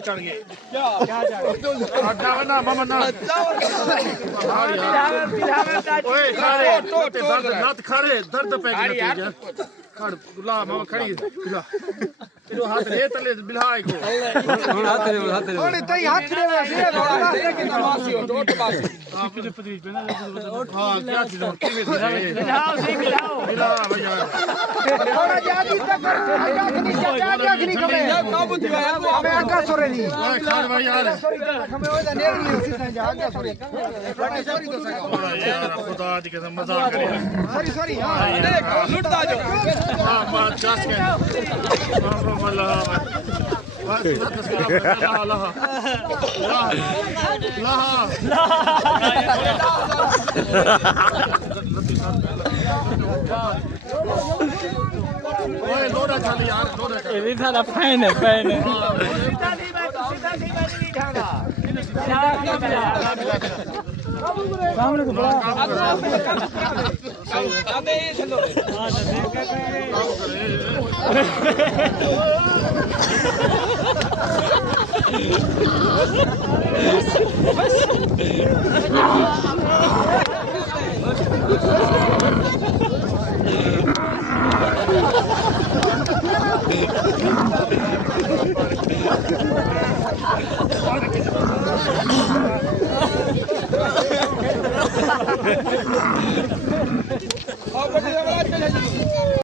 चढ़ गए क्या अड्डा बना ममना ओए खड़े दर्द लत खड़े दर्द पे गया खड़ ला मामा खड़ी ला इनो हाथ रे तले बिल्हाई को हाथ रे ओने तई हाथ रे वासे वासे के नमासी हो टोट पास आप इधर पदरी पे ना हां क्या चीज बिल्हाओ सही बिल्हाओ बिल्हा भैया थोड़ा ज्यादा तक आगा नहीं खबे काबू दिया हमें आगा सोरे दी खड़ भाई यार हमें ओदा नेर नहीं उसी जा आगा सोरे सॉरी तो सका यार खुदा दी कसम मजाक करे सॉरी हां लुटता जो हां बात चास के ला लोड़ा चल यार ये सारा फैन है सामने को बड़ा आते ये चलो